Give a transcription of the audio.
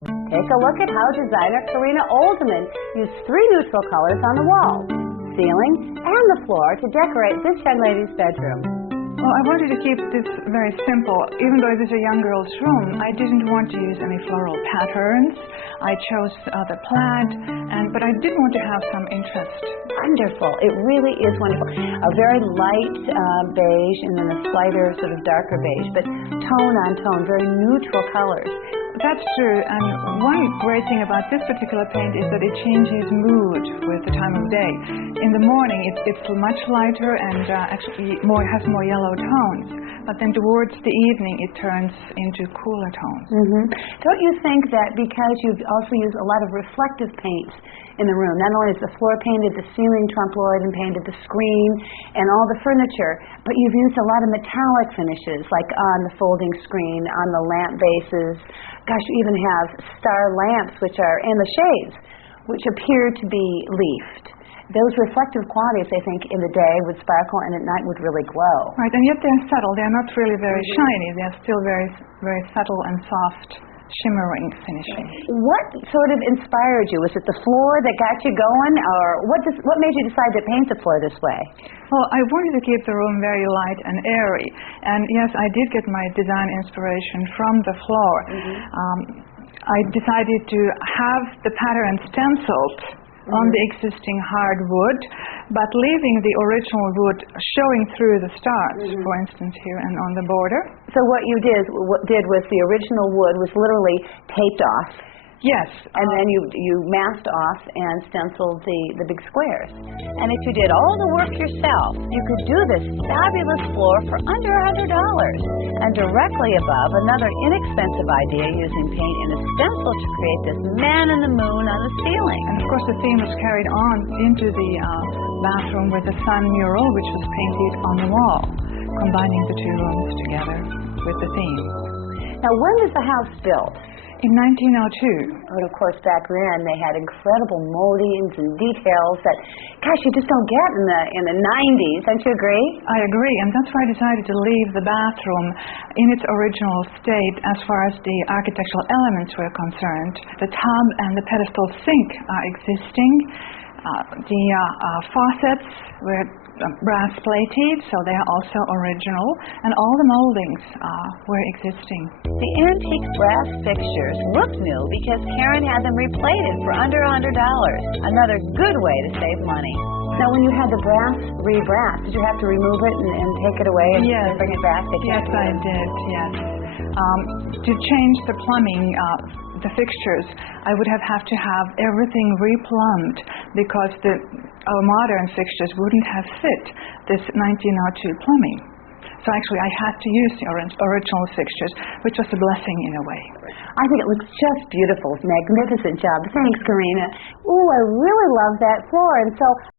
Take a look at how designer Karina Oldman used 3 neutral colors on the walls, ceiling, and the floor to decorate this young lady's bedroom. Well, I wanted to keep this very simple. Even though it is a young girl's room, I didn't want to use any floral patterns. I chose the plaid, but I did want to have some interest. Wonderful. It really is wonderful. A very light beige and then a slighter sort of darker beige, but tone on tone, very neutral colors. That's true, and one great thing about this particular paint is that it changes mood with the time of day. In the morning, it's much lighter and actually has more yellow tones, but then towards the evening, it turns into cooler tones. Mm-hmm. Don't you think that because you've also used a lot of reflective paints in the room, not only is the floor painted, the ceiling trompe-l'oeil and painted, the screen, and all the furniture, but you've used a lot of metallic finishes, like on the folding screen, on the lamp bases. Gosh, you even have star lamps, and the shades, which appear to be leafed. Those reflective qualities, I think, in the day would sparkle and at night would really glow. Right, and yet they're subtle. They're not really very shiny. They're still very, very subtle and soft, shimmering finishing. What sort of inspired you? Was it the floor that got you going, or what made you decide to paint the floor this way? Well, I wanted to keep the room very light and airy, and yes, I did get my design inspiration from the floor. I decided to have the pattern stenciled on the existing hardwood, but leaving the original wood showing through the stars, for instance, here and on the border. So what you did was the original wood was literally taped off. Yes. And then you masked off and stenciled the big squares. And if you did all the work yourself, you could do this fabulous floor for under $100. And directly above, another inexpensive idea using paint and a stencil to create this man in the moon on the ceiling. And of course the theme was carried on into the bathroom with the sun mural, which was painted on the wall, combining the 2 rooms together with the theme. Now, when was the house built? In 1902. But of course, back then they had incredible moldings and details that, gosh, you just don't get in the 90s. Don't you agree? I agree, and that's why I decided to leave the bathroom in its original state as far as the architectural elements were concerned. The tub and the pedestal sink are existing. The faucets were brass plated, so they are also original, and all the moldings were existing. The antique brass fixtures look new because Karen had them replated for under $100. Another good way to save money. Now, when you had the brass, did you have to remove it and take it away and bring it back? Yes, I did, yes. To change the plumbing, the fixtures, I would have to have everything replumbed because our modern fixtures wouldn't have fit this 1902 plumbing. So actually I had to use the original fixtures, which was a blessing in a way. I think it looks just beautiful. Magnificent job. Thanks, Karina. Ooh, I really love that floor. And so